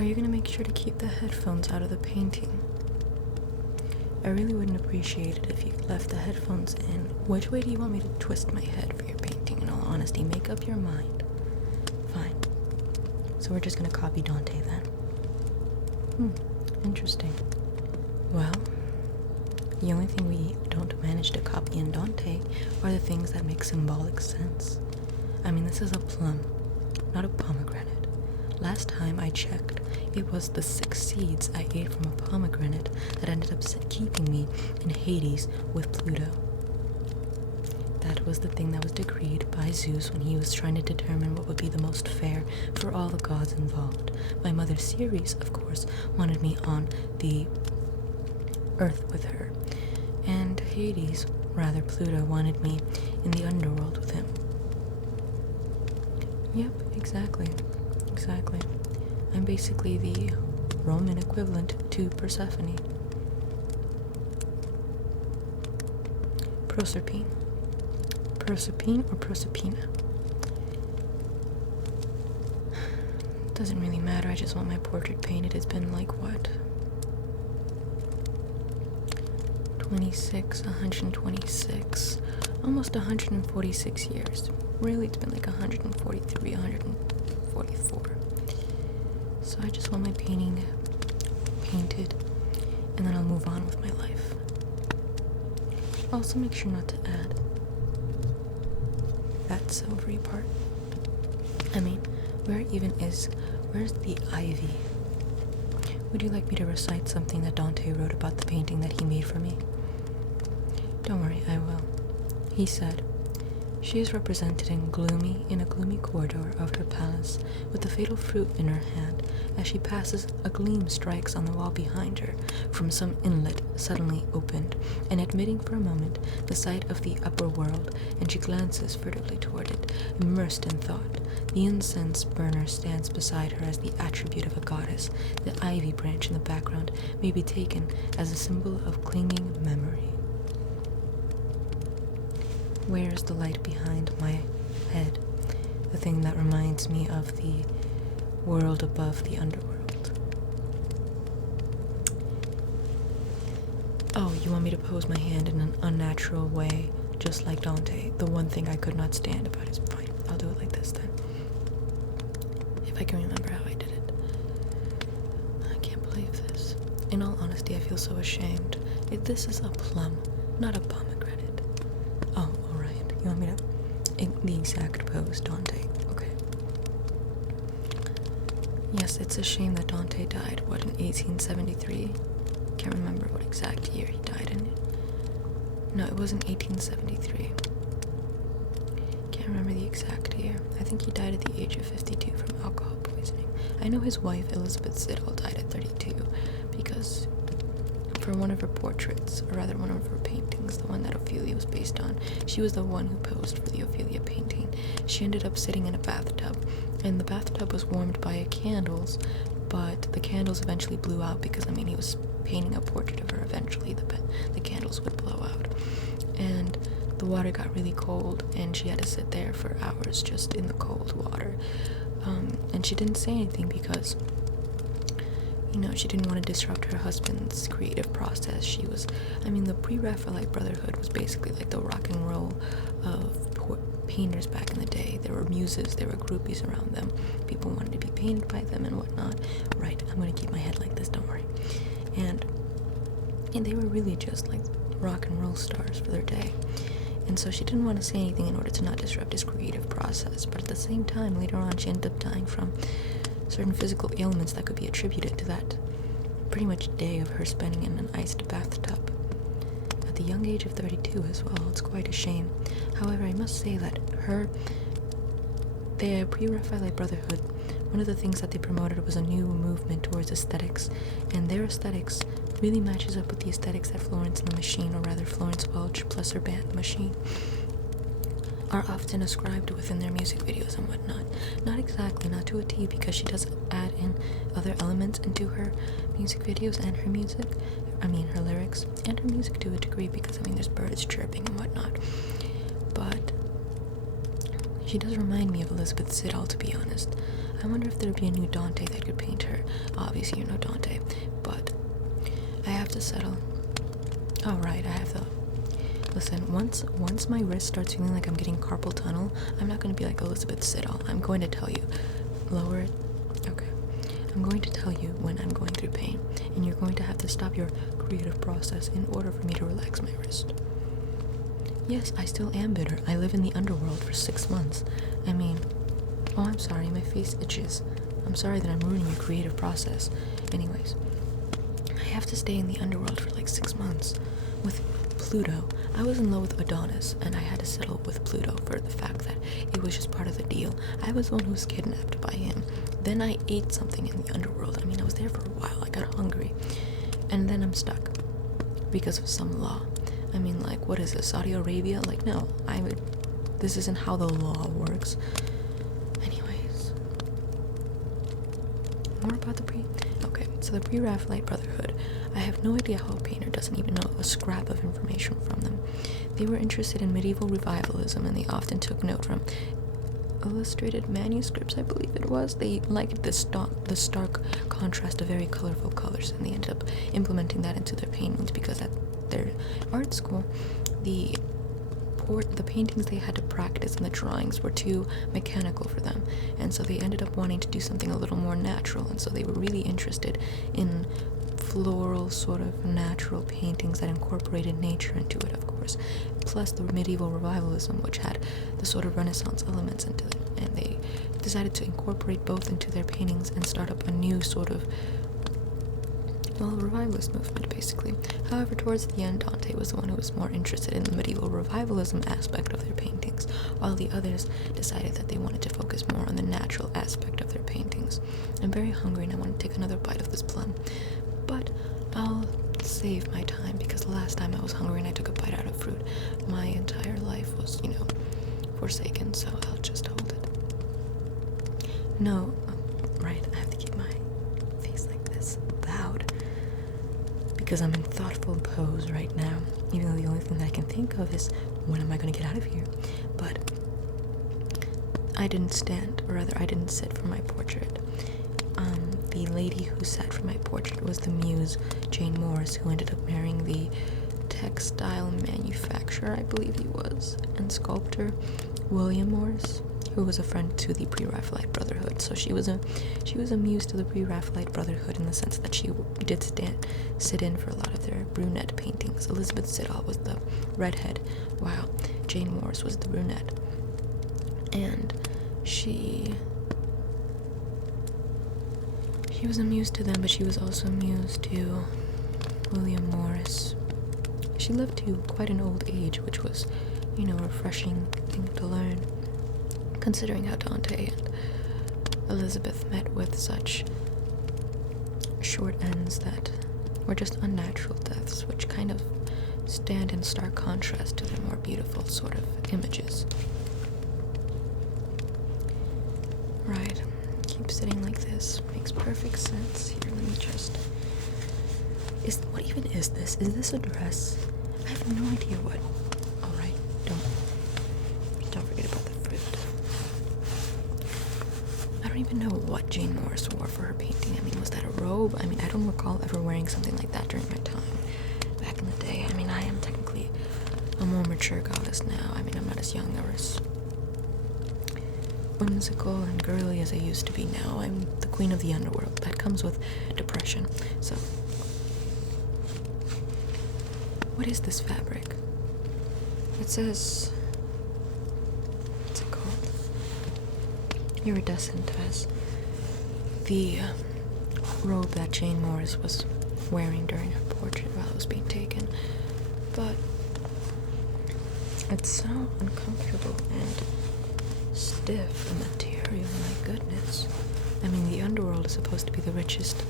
Are you gonna make sure to keep the headphones out of the painting? I really wouldn't appreciate it if you left the headphones in. Which way do you want me to twist my head for your painting? In all honesty, make up your mind. Fine. So we're just gonna copy Dante then. Interesting. Well, the only thing we don't manage to copy in Dante are the things that make symbolic sense. I mean, this is a plum, not a pomegranate. Last time I checked, it was the 6 seeds I ate from a pomegranate that ended up keeping me in Hades with Pluto. That was the thing that was decreed by Zeus when he was trying to determine what would be the most fair for all the gods involved. My mother Ceres, of course, wanted me on the earth with her, and Hades, rather Pluto, wanted me in the underworld with him. Yep, exactly. I'm basically the Roman equivalent to Persephone. Proserpina. Proserpine or Proserpina? Doesn't really matter, I just want my portrait painted. It's been like what? 126, almost 146 years. Really, it's been like 143, 144. So I just want my painting painted, and then I'll move on with my life. Also, make sure not to add that silvery part. I mean, where's the ivy? Would you like me to recite something that Dante wrote about the painting that he made for me? Don't worry, I will. He said, "She is represented in a gloomy corridor of her palace, with the fatal fruit in her hand. As she passes, a gleam strikes on the wall behind her, from some inlet suddenly opened, and admitting for a moment the sight of the upper world, and she glances furtively toward it, immersed in thought. The incense burner stands beside her as the attribute of a goddess. The ivy branch in the background may be taken as a symbol of clinging memory." Where's the light behind my head? The thing that reminds me of the world above the underworld. Oh, you want me to pose my hand in an unnatural way, just like Dante? The one thing I could not stand about his fine. I'll do it like this then. If I can remember how I did it. I can't believe this. In all honesty, I feel so ashamed. This is a plum, not a pomegranate. Oh, alright. You want me to... the exact pose, Dante. Okay. Yes, it's a shame that Dante died, what, in 1873? Can't remember what exact year he died in. No, it wasn't 1873. Can't remember the exact year. I think he died at the age of 52 from alcohol poisoning. I know his wife, Elizabeth Siddall, died at 32 because for one of her portraits, or rather one of her paintings, the one that Ophelia was based on, she was the one who posed for the Ophelia painting. She ended up sitting in a bathtub, and the bathtub was warmed by candles, but the candles eventually blew out because, I mean, he was painting a portrait of her. Eventually the candles would blow out, and the water got really cold, and she had to sit there for hours just in the cold water. And she didn't say anything because, you know, she didn't want to disrupt her husband's creative process. The pre-Raphaelite Brotherhood was basically like the rock and roll of painters back in the day. There were muses, there were groupies around them. People wanted to be painted by them and whatnot. Right, I'm going to keep my head like this, don't worry. And they were really just like rock and roll stars for their day. And so she didn't want to say anything in order to not disrupt his creative process. But at the same time, later on, she ended up dying from certain physical ailments that could be attributed to that pretty much day of her spending in an iced bathtub. At the young age of 32 as well. It's quite a shame. However, I must say that the pre-Raphaelite Brotherhood, one of the things that they promoted was a new movement towards aesthetics, and their aesthetics really matches up with the aesthetics that Florence and the Machine, or rather Florence Welch plus her band Machine, are often ascribed within their music videos and whatnot. Not exactly, not to a T, because she does add in other elements into her music videos and her music. Her lyrics and her music to a degree, because there's birds chirping and whatnot. But She does remind me of Elizabeth Siddall, to be honest. I wonder if there'd be a new Dante that could paint her. Obviously, you know Dante, but I have to settle. Oh, right, I have to. Listen, once my wrist starts feeling like I'm getting carpal tunnel, I'm not going to be like Elizabeth Siddall. I'm going to tell you. Lower it. Okay. I'm going to tell you when I'm going through pain, and you're going to have to stop your creative process in order for me to relax my wrist. Yes, I still am bitter. I live in the underworld for 6 months. I mean, oh, I'm sorry, my face itches. I'm sorry that I'm ruining your creative process. Anyways, I have to stay in the underworld for like 6 months. With Pluto, I was in love with Adonis, and I had to settle with Pluto for the fact that it was just part of the deal. I was the one who was kidnapped by him. Then I ate something in the underworld. I mean, I was there for a while. I got hungry. And then I'm stuck because of some law. I mean, like, what is this, Saudi Arabia? Like, no, this isn't how the law works. Anyways, more about the so the Pre-Raphaelite Brotherhood. I have no idea how a painter doesn't even know a scrap of information from them. They were interested in medieval revivalism, and they often took note from illustrated manuscripts, I believe it was. They liked the stark contrast of very colorful colors, and they ended up implementing that into their paintings because at their art school, the paintings they had to practice and the drawings were too mechanical for them, and so they ended up wanting to do something a little more natural, and so they were really interested in floral sort of natural paintings that incorporated nature into it, of course, plus the medieval revivalism, which had the sort of Renaissance elements into it, and they decided to incorporate both into their paintings and start up a new sort of, well, revivalist movement, basically. However, towards the end, Dante was the one who was more interested in the medieval revivalism aspect of their paintings, while the others decided that they wanted to focus more on the natural aspect of their paintings. I'm very hungry and I want to take another bite of this plum, but I'll save my time because the last time I was hungry and I took a bite out of fruit, my entire life was, forsaken, so I'll just hold it. No, right, I have to keep my face like this, bowed, because I'm in thoughtful pose right now, even though the only thing that I can think of is when am I going to get out of here. But I didn't stand, or rather I didn't sit for my portrait. The lady who sat for my portrait was the muse Jane Morris, who ended up marrying the textile manufacturer, I believe he was, and sculptor William Morris, who was a friend to the Pre-Raphaelite Brotherhood. So she was a muse to the Pre-Raphaelite Brotherhood in the sense that she did sit in for a lot of their brunette paintings. Elizabeth Siddall was the redhead, while Jane Morris was the brunette. And she was a muse to them, but she was also a muse to William Morris. She lived to quite an old age, which was, a refreshing thing to learn, considering how Dante and Elizabeth met with such short ends that were just unnatural deaths, which kind of stand in stark contrast to their more beautiful sort of images. Right. Keep sitting like this. Makes perfect sense. Here, let me just... What even is this? Is this a dress? I have no idea what... Alright, don't forget about the fruit. I don't even know what Jane Morris wore for her painting. I mean, was that a robe? I mean, I don't recall ever wearing something like that during my time back in the day. I mean, I am technically a more mature goddess now. I mean, I'm not as young or as whimsical and girly as I used to be now. I'm the queen of the underworld. That comes with depression. So, what is this fabric? It says, what's it called? Iridescent, as the robe that Jane Morris was wearing during her portrait while it was being taken. But it's so uncomfortable and stiff, the material, my goodness. I mean, the underworld is supposed to be the richest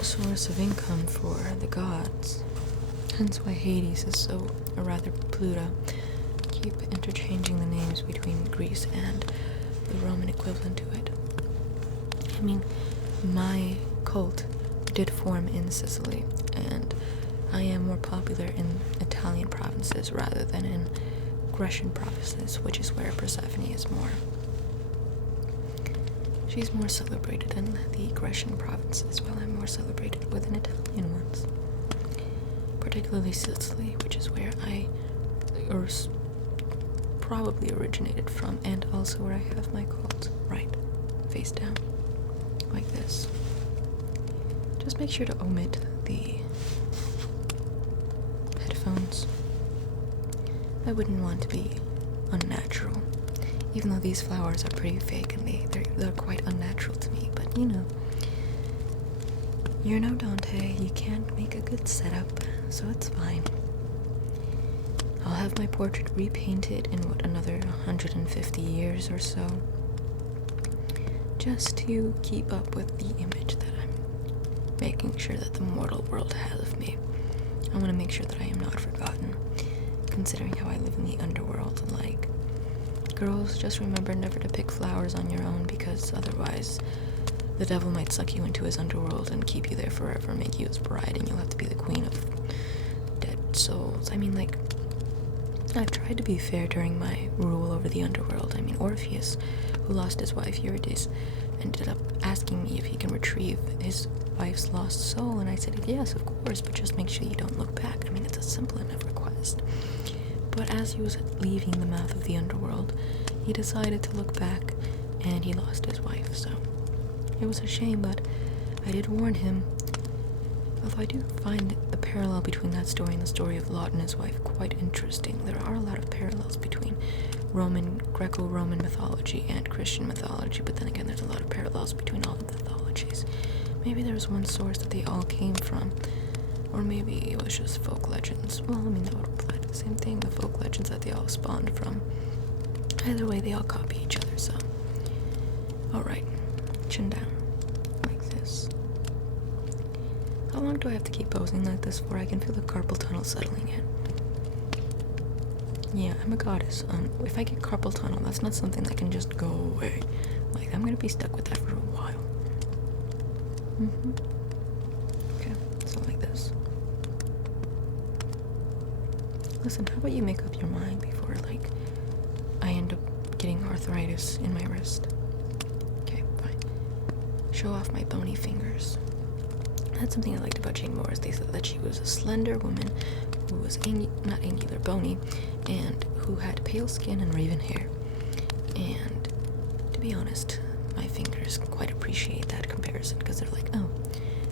source of income for the gods. Hence why Hades is so, or rather Pluto. Keep interchanging the names between Greece and the Roman equivalent to it. I mean, my cult did form in Sicily, and I am more popular in Italian provinces rather than in Grecian provinces, which is where Persephone is more. She's more celebrated in the Grecian provinces, while I'm more celebrated within Italian ones. Particularly Sicily, which is where I probably originated from, and also where I have my cult. Right, face down, like this. Just make sure to omit the headphones. I wouldn't want to be unnatural, even though these flowers are pretty fake and they're quite unnatural to me, but you know. You're no Dante, you can't make a good setup, so it's fine. I'll have my portrait repainted in another 150 years or so, just to keep up with the image that I'm making sure that the mortal world has of me. I want to make sure that I am not forgotten, considering how I live in the underworld. Like, girls, just remember never to pick flowers on your own, because otherwise the devil might suck you into his underworld and keep you there forever, make you his bride, and you'll have to be the queen of dead souls. I mean, like, I've tried to be fair during my rule over the underworld. I mean, Orpheus, who lost his wife Eurydice, ended up asking me if he can retrieve his wife's lost soul, and I said, yes, of course, but just make sure you don't look back. I mean, it's a simple enough request. But as he was leaving the mouth of the underworld, he decided to look back, and he lost his wife, so it was a shame, but I did warn him. Although I do find the parallel between that story and the story of Lot and his wife quite interesting. There are a lot of parallels between Greco-Roman mythology and Christian mythology, but then again, there's a lot of parallels between all the mythologies. Maybe there's one source that they all came from, or maybe it was just folk legends. Well, I mean, that would apply to the same thing, the folk legends that they all spawned from. Either way, they all copy each other, so. Alright, chin down, like this. How long do I have to keep posing like this for? I can feel the carpal tunnel settling in. Yeah, I'm a goddess. If I get carpal tunnel, that's not something that can just go away. Like, I'm gonna be stuck with that for a while. Okay, so like this. Listen, how about you make up your mind before, like, I end up getting arthritis in my wrist? Okay, fine. Show off my bony fingers. That's something I liked about Jane Morris. They said that she was a slender woman who was not angular, bony, and who had pale skin and raven hair. And to be honest, my fingers quite appreciate that comparison, because they're like, oh,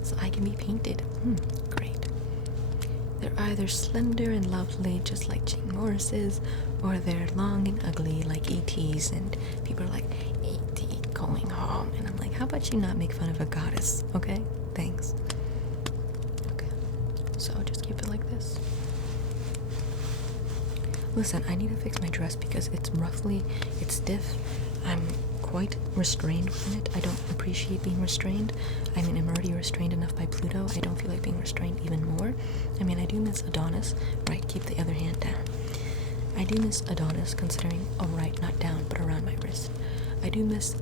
so I can be painted. Great. They're either slender and lovely, just like Jane Morris's, or they're long and ugly, like E.T.'s, and people are like, E.T. going home. And I'm like, how about you not make fun of a goddess, okay? Thanks. Okay, so just keep it like this. Listen, I need to fix my dress because it's stiff. I'm quite restrained within it. I don't appreciate being restrained. I mean, I'm already restrained enough by Pluto. I don't feel like being restrained even more. I mean, I do miss Adonis. Right, keep the other hand down. I do miss Adonis, considering, oh right, not down, but around my wrist. I do miss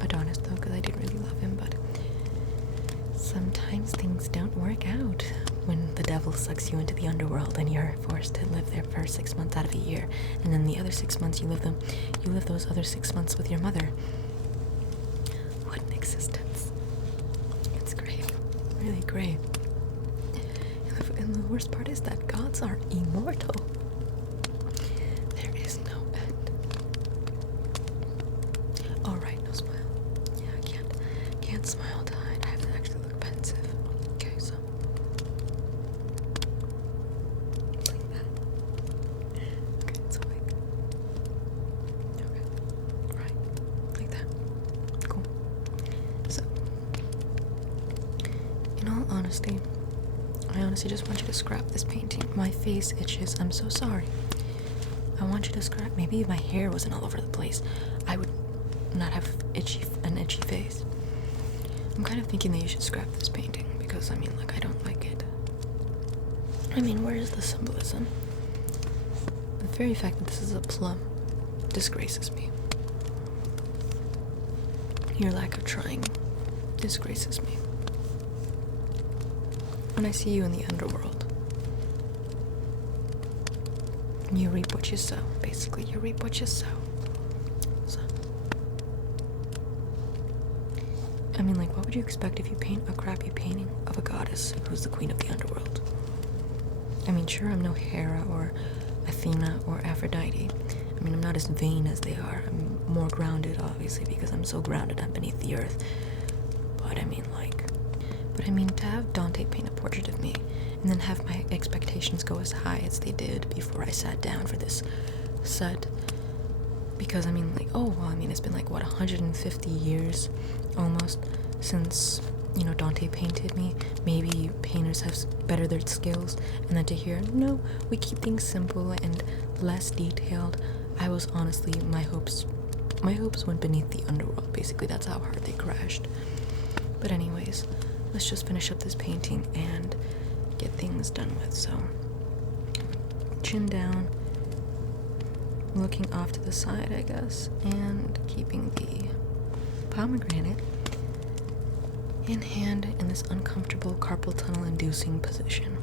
Adonis, though, because I did really love him, but sometimes things don't work out when the devil sucks you into the underworld and you're forced to live there for 6 months out of a year, and then the other 6 months you live those other 6 months with your mother. What an existence. It's great. Really great. And the worst part is that gods are immortal. There is no end. Alright, no smile. Yeah, I can't smile to hide. I have to actually look pensive. Okay, so like that. Okay, so like, okay, right, like that. Cool. So, in all honesty, I honestly just want you to scrap this painting. My face itches. I'm so sorry. I want you to scrap. Maybe if my hair wasn't all over the place, I would not have an itchy face. I'm kind of thinking that you should scrap this painting because, I mean, like, I don't like it. I mean, where is the symbolism? The very fact that this is a plum disgraces me. Your lack of trying disgraces me. When I see you in the underworld, You reap what you sow. Basically, you reap what you sow. So, I mean, like, what would you expect if you paint a crappy painting of a goddess who's the queen of the underworld? I mean, sure, I'm no Hera or Athena or Aphrodite. I mean, I'm not as vain as they are. I'm more grounded, obviously, because I'm so grounded I'm beneath the earth. But I mean, to have Dante paint a portrait of me and then have my expectations go as high as they did before I sat down for this set. Because, I mean, like, oh, well, I mean, it's been like, what, 150 years almost since, you know, Dante painted me. Maybe painters have bettered their skills. And then to hear, no, we keep things simple and less detailed. I was honestly, my hopes went beneath the underworld. Basically, that's how hard they crashed. But anyways, let's just finish up this painting and get things done with. So, chin down, looking off to the side, I guess, and keeping the pomegranate in hand in this uncomfortable carpal tunnel inducing position.